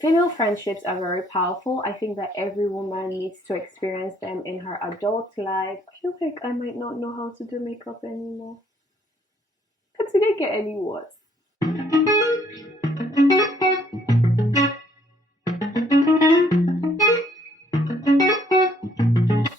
Female friendships are very powerful. I think that every woman needs to experience them in her adult life. I feel like I might not know how to do makeup anymore. But did I get any worse?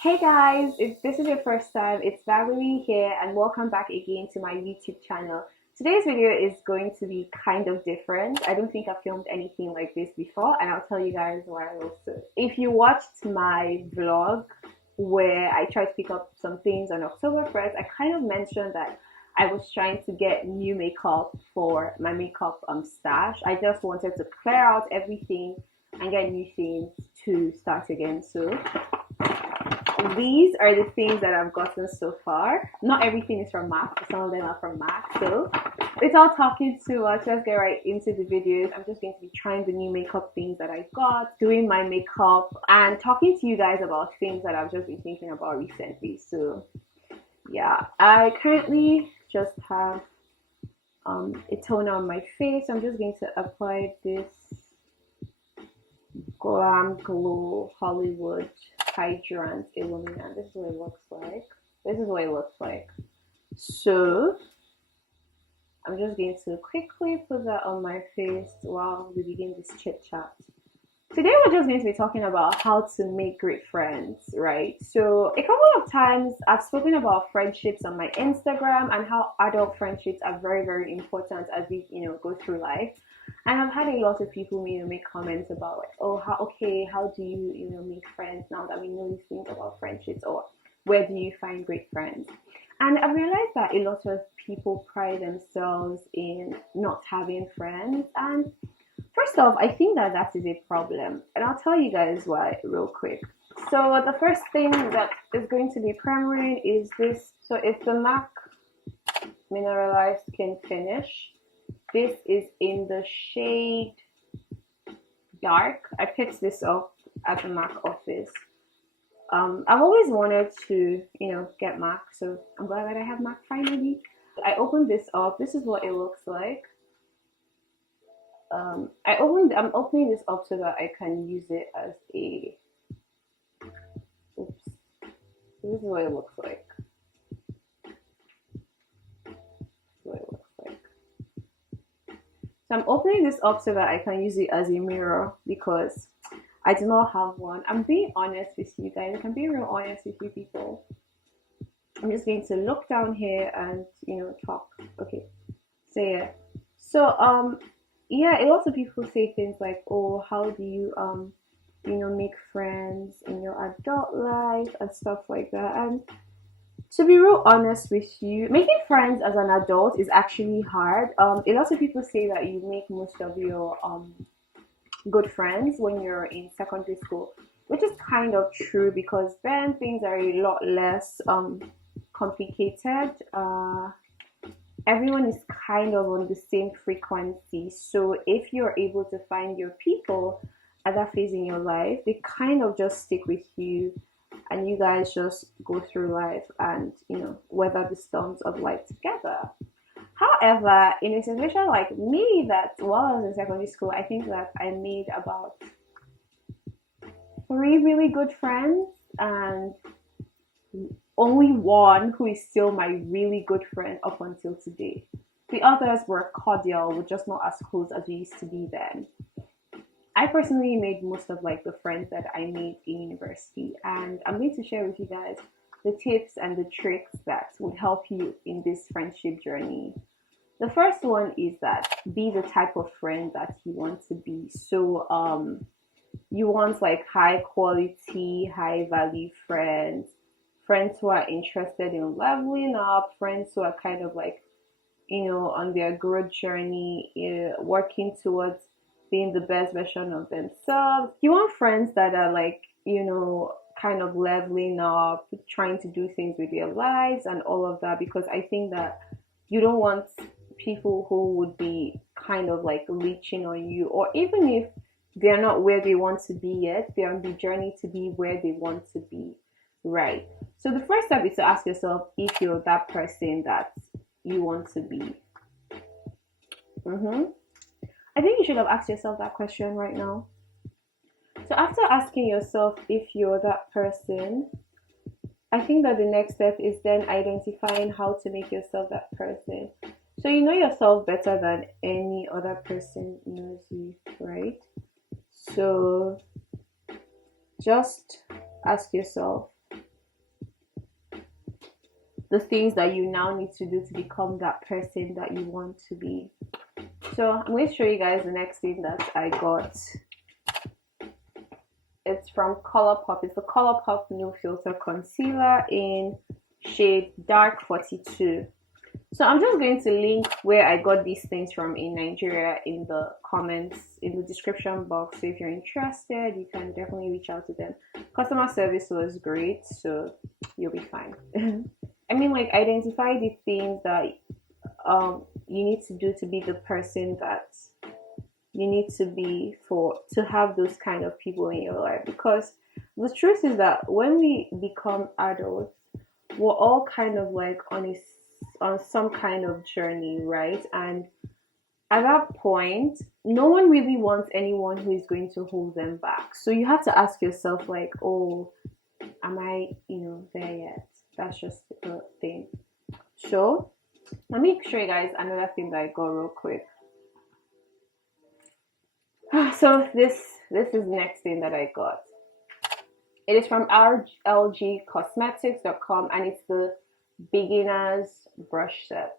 Hey guys, if this is your first time, it's Valerie here and welcome back again to my YouTube channel. Today's video is going to be kind of different. I don't think I've filmed anything like this before and I'll tell you guys why also. If you watched my vlog where I tried to pick up some things on October 1st, I kind of mentioned that I was trying to get new makeup for my makeup stash. I just wanted to clear out everything and get new things to start again. So these are the things that I've gotten so far. Not everything is from MAC, some of them are from MAC. So without talking too much, let's get right into the videos. I'm just going to be trying the new makeup things that I got, doing my makeup, and talking to you guys about things that I've just been thinking about recently. So yeah, I currently just have a toner on my face. I'm just going to apply this Glam Glow Hollywood Hydrant Illuminant. This is what it looks like. This is what it looks like. So I'm just going to quickly put that on my face while we begin this chit chat. Today we're just going to be talking about how to make great friends, right? So a couple of times I've spoken about friendships on my Instagram and how adult friendships are very, very important as we, go through life. And I've had a lot of people, make comments about like, oh, how do you, make friends now that we know these things about friendships, or where do you find great friends? And I realized that a lot of people pride themselves in not having friends. And first off, I think that that is a problem. And I'll tell you guys why real quick. So the first thing that is going to be primary is this. So it's the MAC Mineralized Skin Finish. This is in the shade Dark. I picked this up at the MAC office. I've always wanted to, get MAC, so I'm glad that I have MAC finally. I opened this up. This is what it looks like. I'm opening this up so that I can use it as a. Oops. This is what it looks like. So I'm opening this up so that I can use it as a mirror because I do not have one. I'm being honest with you guys. I can be real honest with you people. I'm just going to look down here and talk. Okay. So yeah. So yeah, a lot of people say things like, oh, how do you make friends in your adult life and stuff like that. And to be real honest with you, making friends as an adult is actually hard. A lot of people say that you make most of your good friends when you're in secondary school, which is kind of true because then things are a lot less complicated. Everyone is kind of on the same frequency. So if you're able to find your people at that phase in your life, they kind of just stick with you and you guys just go through life and weather the storms of life together. However, in a situation like me, that while I was in secondary school, I think that I made about 3 really good friends and only one who is still my really good friend up until today. The others were cordial, we're just not as close as we used to be then. I personally made most of like the friends that I made in university, and I'm going to share with you guys the tips and the tricks that would help you in this friendship journey. The first one is that be the type of friend that you want to be. So you want like high quality, high value friends, friends who are interested in leveling up, friends who are kind of like on their growth journey, working towards being the best version of themselves. You want friends that are like, kind of leveling up, trying to do things with their lives and all of that, because I think that you don't want people who would be kind of like leeching on you, or even if they're not where they want to be yet, they're on the journey to be where they want to be, right? So the first step is to ask yourself if you're that person that you want to be. I think you should have asked yourself that question right now. So after asking yourself if you're that person, I think that the next step is then identifying how to make yourself that person. So you know yourself better than any other person knows you, right? So just ask yourself the things that you now need to do to become that person that you want to be. So I'm going to show you guys the next thing that I got. It's from Colourpop. It's the Colourpop No Filter Concealer in shade Dark 42. So I'm just going to link where I got these things from in Nigeria in the comments, in the description box. So if you're interested, you can definitely reach out to them. Customer service was great, so you'll be fine. I mean, like, identify the things that you need to do to be the person that you need to be for to have those kind of people in your life. Because the truth is that when we become adults, we're all kind of like on some kind of journey, right? And at that point, no one really wants anyone who is going to hold them back. So you have to ask yourself, like, oh, am I, there yet? That's just the thing. So let me show you guys another thing that I got real quick. So this is the next thing that I got. It is from lgcosmetics.com and it's the beginner's brush set.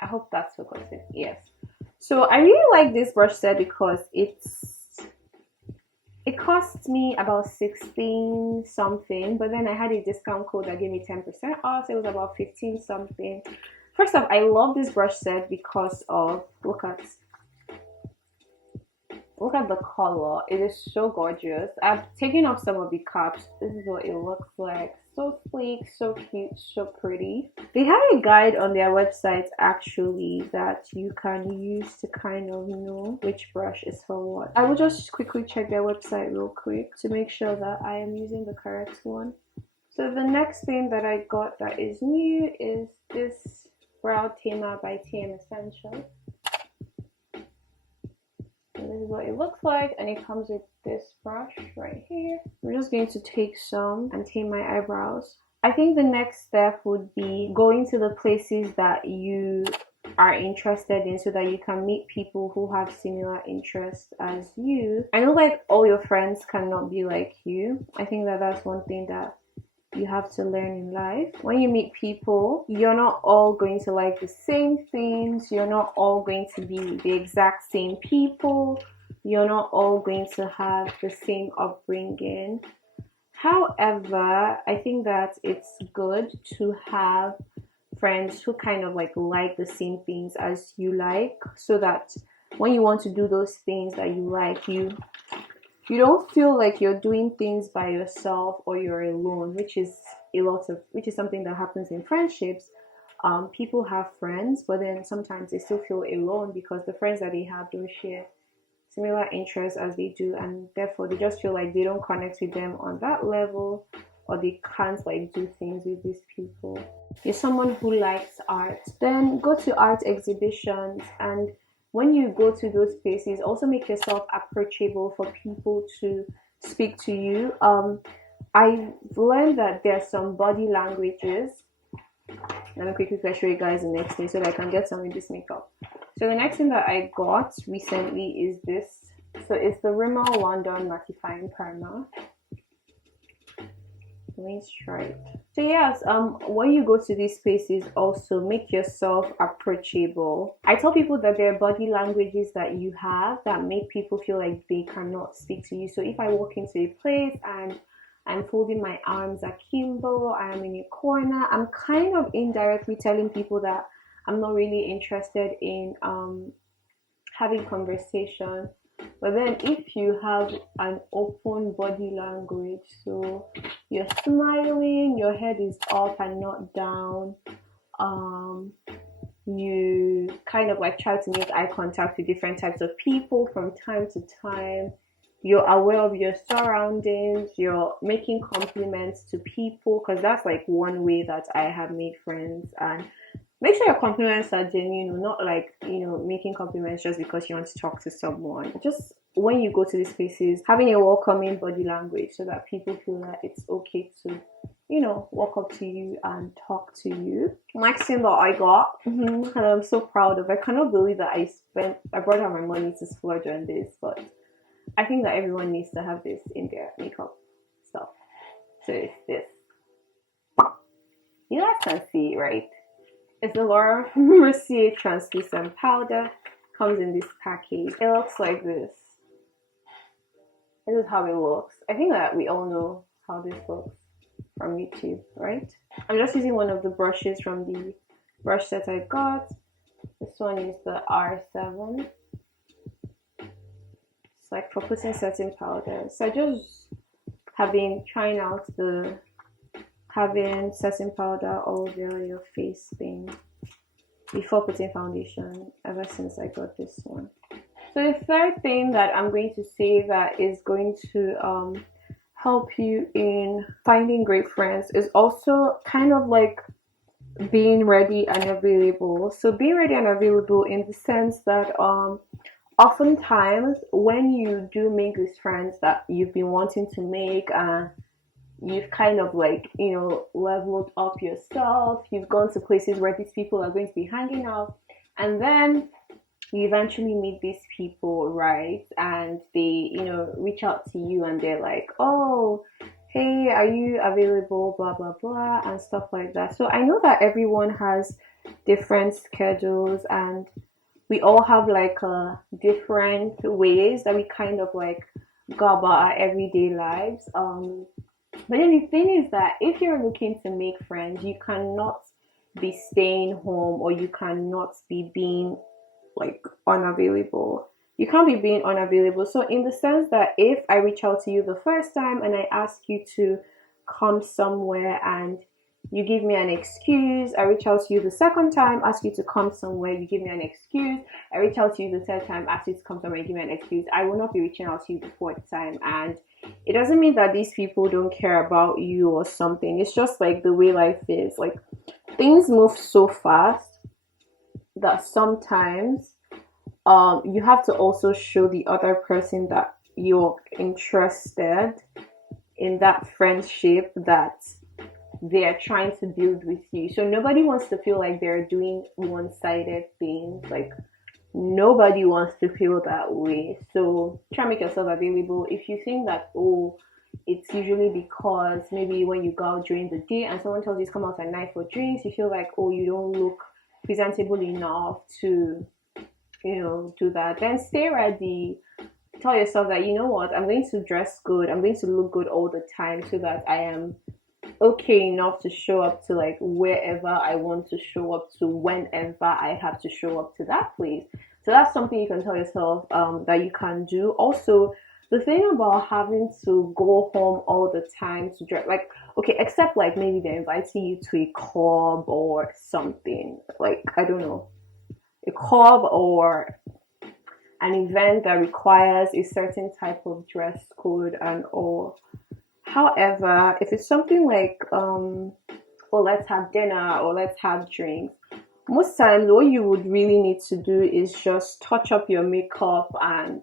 I hope that's focused. Yes. So I really like this brush set because it cost me about 16 something, but then I had a discount code that gave me 10% off, so it was about 15 something. First off, I love this brush set because of look at the color. It is so gorgeous. I've taken off some of the caps. This is what it looks like. So sleek, so cute, so pretty. They have a guide on their website actually that you can use to kind of know which brush is for what. I will just quickly check their website real quick to make sure that I am using the correct one. So the next thing that I got that is new is this Brow Tamer by TM Essentials. And this is what it looks like, and it comes with this brush right here. I'm just going to take some and tame my eyebrows. I think the next step would be going to the places that you are interested in so that you can meet people who have similar interests as you. I know like all your friends cannot be like you. I think that that's one thing that you have to learn in life. When you meet people, you're not all going to like the same things. You're not all going to be the exact same people. You're not all going to have the same upbringing. However, I think that it's good to have friends who kind of like the same things as you like, so that when you want to do those things that you like, you don't feel like you're doing things by yourself or you're alone, which is something that happens in friendships. People have friends, but then sometimes they still feel alone because the friends that they have don't share similar interests as they do, and therefore they just feel like they don't connect with them on that level, or they can't like do things with these people. If you're someone who likes art, then go to art exhibitions, and when you go to those places, also make yourself approachable for people to speak to you. I've learned that there's some body languages. Let me quickly show you guys the next thing so that I can get some of this makeup. So the next thing that I got recently is this. So it's the Rimmel London Mattifying Primer. Let's try it. So yes, when you go to these places, also make yourself approachable. I tell people that there are body languages that you have that make people feel like they cannot speak to you. So if I walk into a place and I'm folding my arms akimbo, I am in a corner, I'm kind of indirectly telling people that I'm not really interested in having conversation. But then if you have an open body language, so you're smiling, your head is up and not down, you kind of like try to make eye contact with different types of people from time to time, you're aware of your surroundings, you're making compliments to people, because that's like one way that I have made friends. And make sure your compliments are genuine, not like, making compliments just because you want to talk to someone. Just when you go to these places, having a welcoming body language so that people feel that it's okay to, walk up to you and talk to you. Next thing that I got, and I'm so proud of, I cannot believe that I brought out my money to splurge on this, but I think that everyone needs to have this in their makeup stuff. So it's this. You guys can see, right? It's the Laura Mercier translucent powder. Comes in this package. It looks like this. This is how it looks. I think that we all know how this looks from YouTube, right? I'm just using one of the brushes from the brush set I got. This one is the R7. It's like for putting setting powder. So I just have been trying out the having setting powder all over your face thing before putting foundation ever since I got this one. So the third thing that I'm going to say that is going to help you in finding great friends is also kind of like being ready and available. So being ready and available in the sense that oftentimes when you do make these friends that you've been wanting to make, and you've kind of like, leveled up yourself, you've gone to places where these people are going to be hanging out, and then you eventually meet these people, right? And they, reach out to you and they're like, oh, hey, are you available, blah blah blah, and stuff like that. So I know that everyone has different schedules, and we all have like different ways that we kind of like go about our everyday lives. But then the thing is that if you're looking to make friends, you cannot be staying home, or you cannot be being like unavailable. You can't be being unavailable. So in the sense that if I reach out to you the first time and I ask you to come somewhere and you give me an excuse, I reach out to you the second time, ask you to come somewhere, you give me an excuse, I reach out to you the third time, ask you to come somewhere, you give me an excuse, I will not be reaching out to you the fourth time. And it doesn't mean that these people don't care about you or something. It's just like the way life is. Like, things move so fast that sometimes you have to also show the other person that you're interested in that friendship that they're trying to build with you. So nobody wants to feel like they're doing one-sided things. Like, nobody wants to feel that way. So try to make yourself available. If you think that, oh, it's usually because maybe when you go out during the day and someone tells you to come out at night for drinks, you feel like, oh, you don't look presentable enough to, do that, then stay ready. Tell yourself that, you know what, I'm going to dress good, I'm going to look good all the time so that I am okay enough to show up to like wherever I want to show up to, whenever I have to show up to that place. So that's something you can tell yourself that you can do. Also, the thing about having to go home all the time to dress, like, okay, except like maybe they're inviting you to a club or something, like, I don't know, a club or an event that requires a certain type of dress code and all. However, if it's something like, well, let's have dinner or let's have drinks, most times what you would really need to do is just touch up your makeup and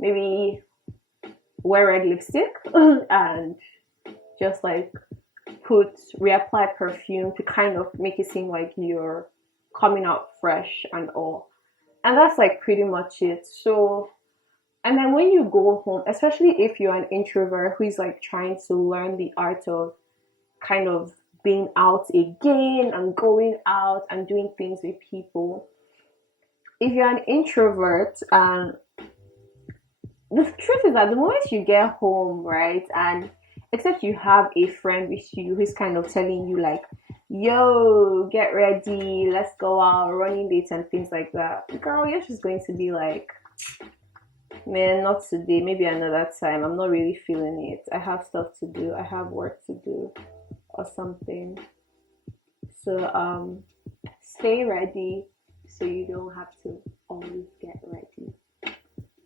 maybe wear red lipstick and just like reapply perfume to kind of make it seem like you're coming out fresh and all. And that's like pretty much it. So, and then when you go home, especially if you're an introvert who is like trying to learn the art of kind of being out again and going out and doing things with people, if you're an introvert, and the truth is that the moment you get home, right, and except you have a friend with you who's kind of telling you like, yo, get ready, let's go out, running dates and things like that, girl, you're just going to be like, man, not today, maybe another time, I'm not really feeling it, I have stuff to do, I have work to do or something. So stay ready so you don't have to always get ready.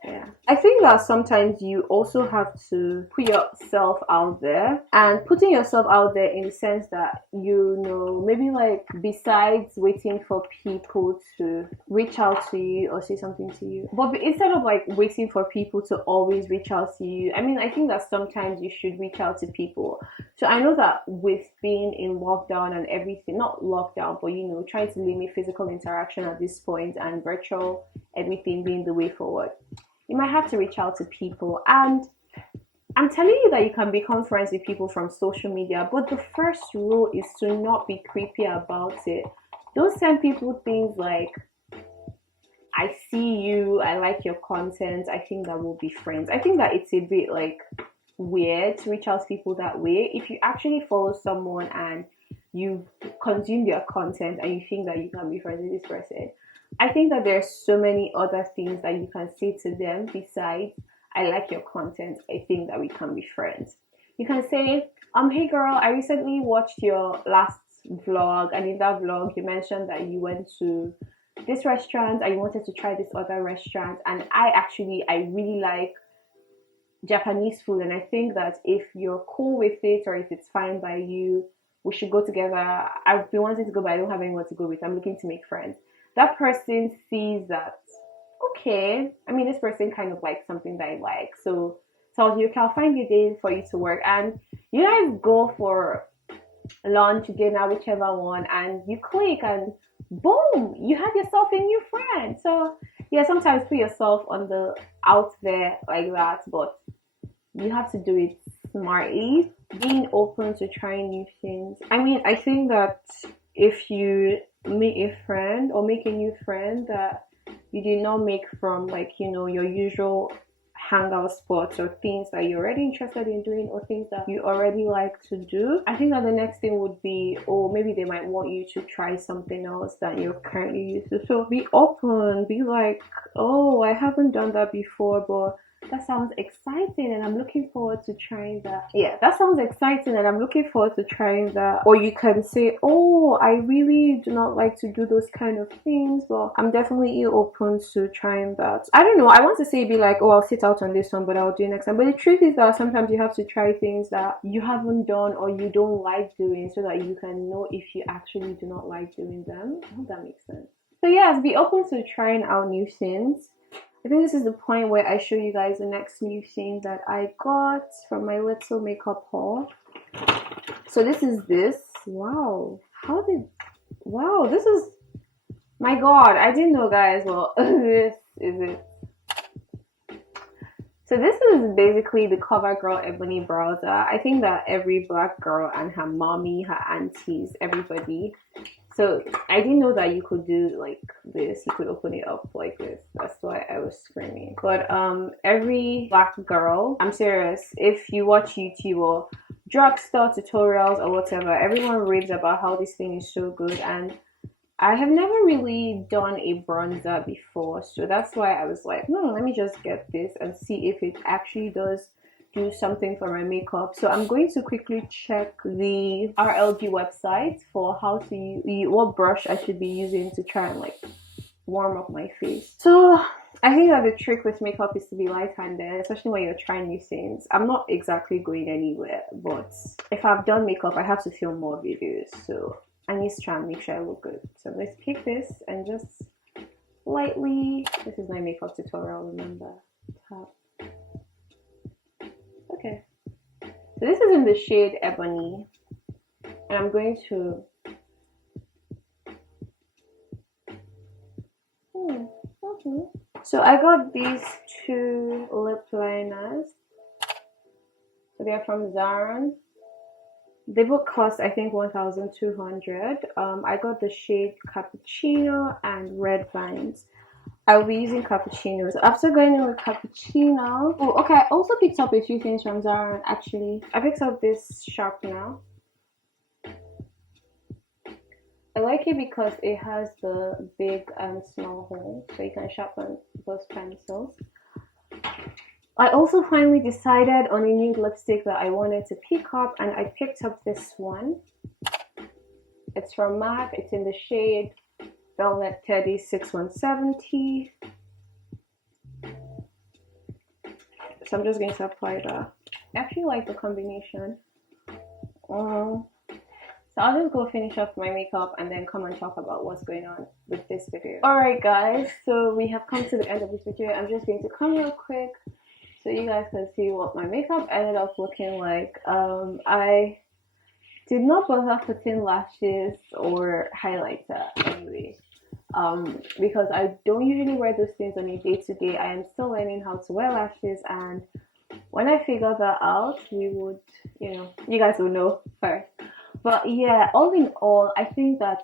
Yeah. I think that sometimes you also have to put yourself out there, and putting yourself out there in the sense that, maybe like besides waiting for people to reach out to you or say something to you, but instead of like waiting for people to always reach out to you, I mean, I think that sometimes you should reach out to people. So I know that with being in lockdown and everything, not lockdown, but trying to limit physical interaction at this point and virtual everything being the way forward, you might have to reach out to people. And I'm telling you that you can become friends with people from social media, but the first rule is to not be creepy about it. Don't send people things like, I see you, I like your content, I think that we'll be friends. I think that it's a bit like weird to reach out to people that way. If you actually follow someone and you consume their content and you think that you can be friends with this person, I think that there's so many other things that you can say to them besides, I like your content, I think that we can be friends. You can say, hey girl, I recently watched your last vlog, and in that vlog you mentioned that you went to this restaurant and you wanted to try this other restaurant, and I really like Japanese food, and I think that if you're cool with it or if it's fine by you, we should go together. I've been wanting to go, but I don't have anyone to go with. I'm looking to make friends. That person sees that, okay, I mean, this person kind of likes something that I like. So tells you, okay, I'll find you a day for you to work. And you guys go for lunch, dinner, whichever one, and you click, and boom, you have yourself a new friend. So yeah, sometimes put yourself on the out there like that, but you have to do it smartly. Being open to trying new things. I mean, I think that if you meet a friend or make a new friend that you did not make from, like, your usual hangout spots or things that you're already interested in doing or things that you already like to do, I think that the next thing would be, oh, maybe they might want you to try something else that you're currently used to. So be open, be like, oh, I haven't done that before, but that sounds exciting and I'm looking forward to trying that. Yeah, that sounds exciting and I'm looking forward to trying that. Or you can say, oh, I really do not like to do those kind of things, but I'm definitely open to trying that. I don't know, I want to say be like, oh, I'll sit out on this one, but I'll do it next time. But the truth is that sometimes you have to try things that you haven't done or you don't like doing so that you can know if you actually do not like doing them. I hope that makes sense. So yes, be open to trying out new things. I think this is the point where I show you guys the next new thing that I got from my little makeup haul. So this is this. Wow. Wow, this is, my god, I didn't know, guys. Well, this is it. So this is basically the CoverGirl Ebony Browser. I think that every black girl and her mommy, her aunties, everybody. So I didn't know that you could do like this. You could open it up like this. That's why I was screaming. But every black girl, I'm serious, if you watch YouTube or drugstore tutorials or whatever, everyone raves about how this thing is so good, and I have never really done a bronzer before, so that's why I was like, let me just get this and see if it actually does do something for my makeup. So I'm going to quickly check the RLG website for how to use, what brush I should be using to try and like warm up my face. So I think that the trick with makeup is to be light-handed, especially when you're trying new things. I'm not exactly going anywhere, but if I've done makeup, I have to film more videos, so I need to try and make sure I look good. So let's pick this and just lightly, this is my makeup tutorial, remember, tap. Okay, so this is in the shade Ebony, and I'm going to so I got these two lip liners. So they're from Zaron. They both cost, I think, 1,200. I got the shade Cappuccino and Red Vines. I'll be using cappuccinos. After going in with cappuccino, oh, okay, I also picked up a few things from Zara. Actually, I picked up this sharpener. I like it because it has the big and small holes, so you can sharpen both pencils. I also finally decided on a new lipstick that I wanted to pick up, and I picked up this one. It's from MAC. It's in the shade Velvet Teddy 6170. So I'm just going to apply that. I actually like the combination. So I'll just go finish off my makeup and then come and talk about what's going on with this video. Alright guys, so we have come to the end of this video. I'm just going to come real quick so you guys can see what my makeup ended up looking like. I did not bother putting lashes or highlighter anyway. Because I don't usually wear those things on a day-to-day. I am still learning how to wear lashes, and when I figure that out, we would, you guys will know first. But yeah, all in all, I think that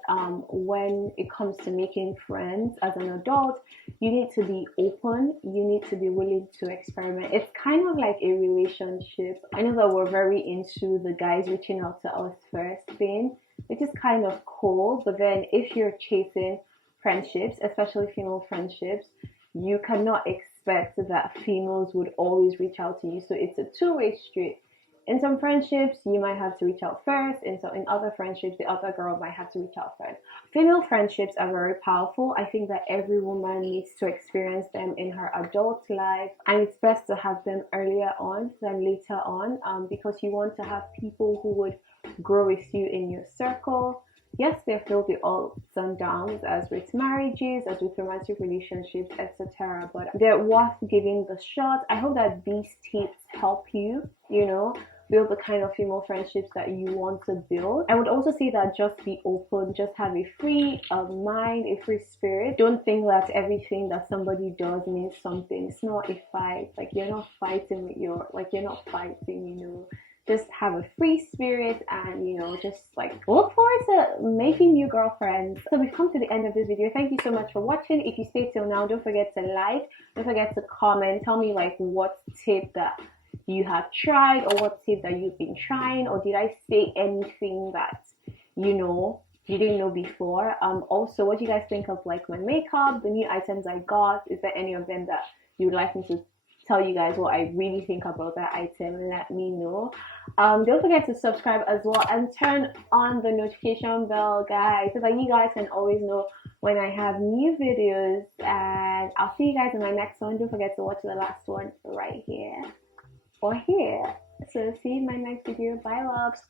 when it comes to making friends as an adult, you need to be open. You need to be willing to experiment. It's kind of like a relationship. I know that we're very into the guys reaching out to us first thing, which is kind of cool. But then if you're chasing friendships, especially female friendships, you cannot expect that females would always reach out to you. So it's a two-way street. In some friendships, you might have to reach out first, and so in other friendships, the other girl might have to reach out first. Female friendships are very powerful. I think that every woman needs to experience them in her adult life, and it's best to have them earlier on than later on, because you want to have people who would grow with you in your circle. Yes, there will be ups and downs as with marriages, as with romantic relationships, etc. But they're worth giving the shot. I hope that these tips help you, build the kind of female friendships that you want to build. I would also say that just be open, just have a free mind, a free spirit. Don't think that everything that somebody does means something. It's not a fight. Like, you're not fighting with you're not fighting, just have a free spirit, and just like look forward to making new girlfriends. So we've come to the end of this video. Thank you so much for watching. If you stayed till now, don't forget to like, don't forget to comment, tell me like what tip that you have tried, or what tip that you've been trying, or did I say anything that you didn't know before. Also, what do you guys think of like my makeup, the new items I got? Is there any of them that you would like me to tell you guys what I really think about that item? Let me know. Don't forget to subscribe as well, and turn on the notification bell, guys, so that you guys can always know when I have new videos. And I'll see you guys in my next one. Don't forget to watch the last one right here or here. So see you in my next video. Bye, loves.